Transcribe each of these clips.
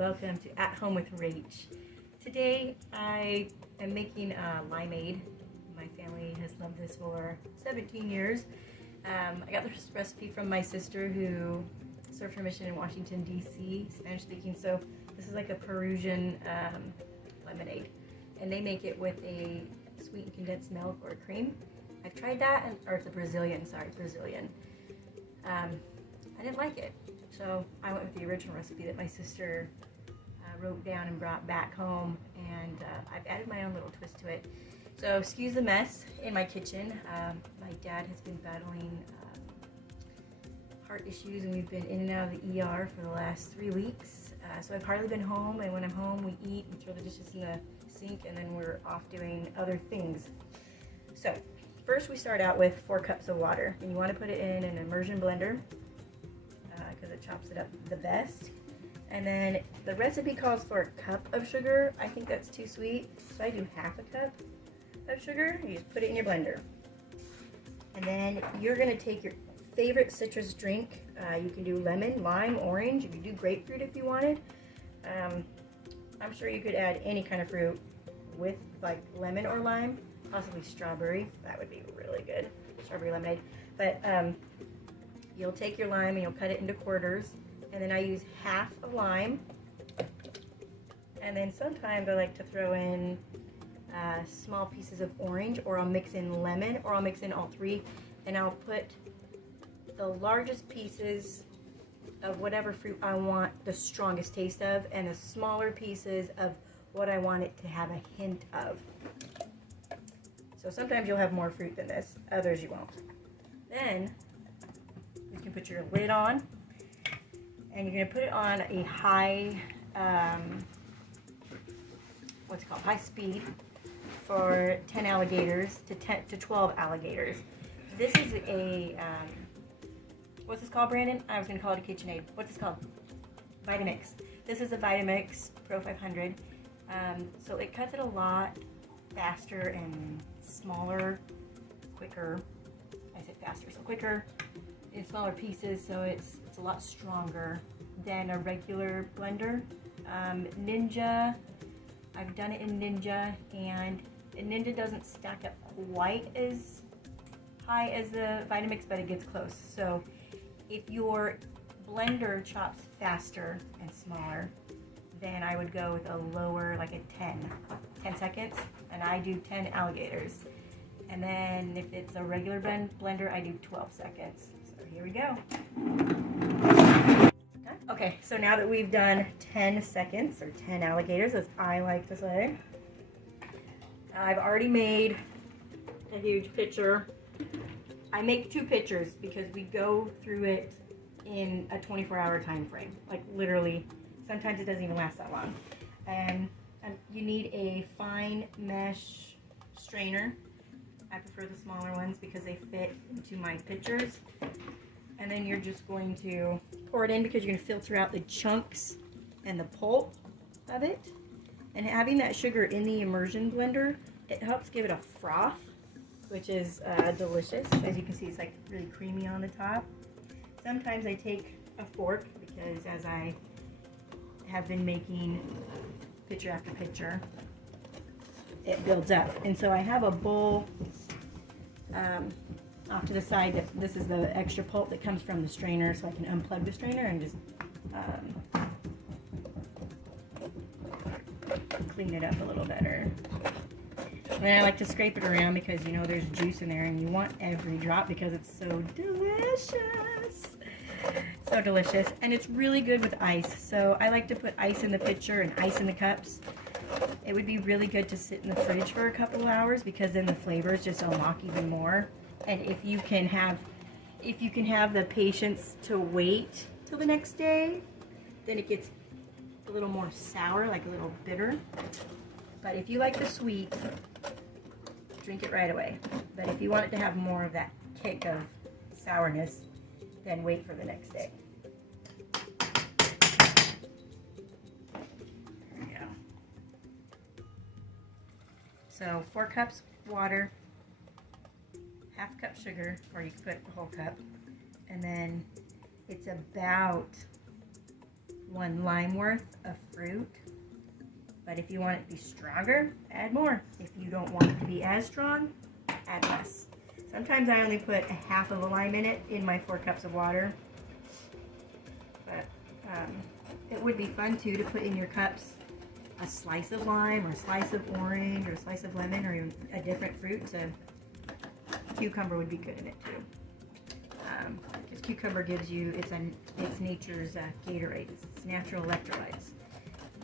welcome to At Home with Rach. Today I am making limeade. My family has loved this for 17 years. I got this recipe from my sister who served her mission in Washington, D.C., Spanish speaking, so this is like a Peruvian lemonade. And they make it with a sweetened condensed milk or cream. I've tried that, or it's a Brazilian. I didn't like it, so I went with the original recipe that my sister wrote down and brought back home, and I've added my own little twist to it. So excuse the mess in my kitchen. My dad has been battling heart issues, and we've been in and out of the ER for the last 3 weeks. So I've hardly been home, and when I'm home we eat, we throw the dishes in the sink, and then we're off doing other things. So first we start out with 4 cups of water, and you want to put it in an immersion blender because it chops it up the best. And then the recipe calls for a cup of sugar. I think that's too sweet, so I do half a cup of sugar. You just put it in your blender. And then you're going to take your favorite citrus drink. You can do lemon, lime, orange. You can do grapefruit if you wanted. I'm sure you could add any kind of fruit with like lemon or lime, possibly strawberry. That would be really good, strawberry lemonade. But you'll take your lime and you'll cut it into quarters. And then I use half a lime. And then sometimes I like to throw in small pieces of orange, or I'll mix in lemon, or I'll mix in all 3. And I'll put the largest pieces of whatever fruit I want the strongest taste of, and the smaller pieces of what I want it to have a hint of. So sometimes you'll have more fruit than this, others you won't. Then you can put your lid on, and you're going to put it on a high, high speed for 10 alligators to 12 alligators. This is a, what's this called, Brandon? I was going to call it a KitchenAid. What's this called? Vitamix. This is a Vitamix Pro 500. So it cuts it a lot faster and smaller, quicker. I said faster, so quicker in smaller pieces, so it's a lot stronger than a regular blender. Ninja, I've done it in Ninja, and Ninja doesn't stack up quite as high as the Vitamix, but it gets close. So if your blender chops faster and smaller, then I would go with a lower, like a 10 seconds, and I do 10 alligators. And then if it's a regular blender, I do 12 seconds. So here we go. Okay, so now that we've done 10 seconds, or 10 alligators, as I like to say, I've already made a huge pitcher. I make 2 pitchers because we go through it in a 24-hour time frame. Like literally, sometimes it doesn't even last that long. And you need a fine mesh strainer. I prefer the smaller ones because they fit into my pitchers. And then you're just going to pour it in because you're going to filter out the chunks and the pulp of it. And having that sugar in the immersion blender, it helps give it a froth, which is delicious. As you can see, it's like really creamy on the top. Sometimes I take a fork because as I have been making pitcher after pitcher, it builds up. And so I have a bowl off to the side. This is the extra pulp that comes from the strainer, so I can unplug the strainer and just clean it up a little better. And then I like to scrape it around because you know there's juice in there, and you want every drop because it's so delicious. So delicious. And it's really good with ice. So I like to put ice in the pitcher and ice in the cups. It would be really good to sit in the fridge for a couple of hours because then the flavors just unlock even more. And if you can have the patience to wait till the next day, then it gets a little more sour, like a little bitter. But if you like the sweet, drink it right away. But if you want it to have more of that kick of sourness, then wait for the next day. There we go. So 4 cups water, half cup sugar, or you can put the whole cup, and then it's about 1 lime worth of fruit. But if you want it to be stronger, add more. If you don't want it to be as strong, add less. Sometimes I only put a half of a lime in it in my 4 cups of water. But it would be fun too to put in your cups a slice of lime or a slice of orange or a slice of lemon or even a different fruit. So cucumber would be good in it too. Because cucumber gives you, it's nature's Gatorade. It's natural electrolytes.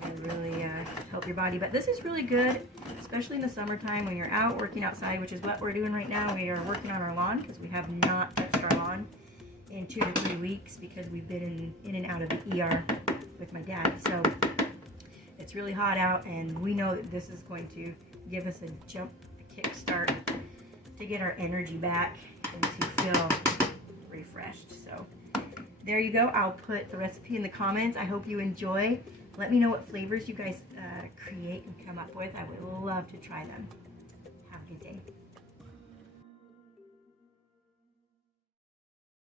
They really help your body. But this is really good, especially in the summertime when you're out working outside, which is what we're doing right now. We are working on our lawn because we have not touched our lawn in 2 to 3 weeks because we've been in and out of the ER with my dad. So it's really hot out, and we know that this is going to give us a jump, a kick start to get our energy back and to feel refreshed. So there you go. I'll put the recipe in the comments. I hope you enjoy. Let me know what flavors you guys create and come up with. I would love to try them. Have a good day.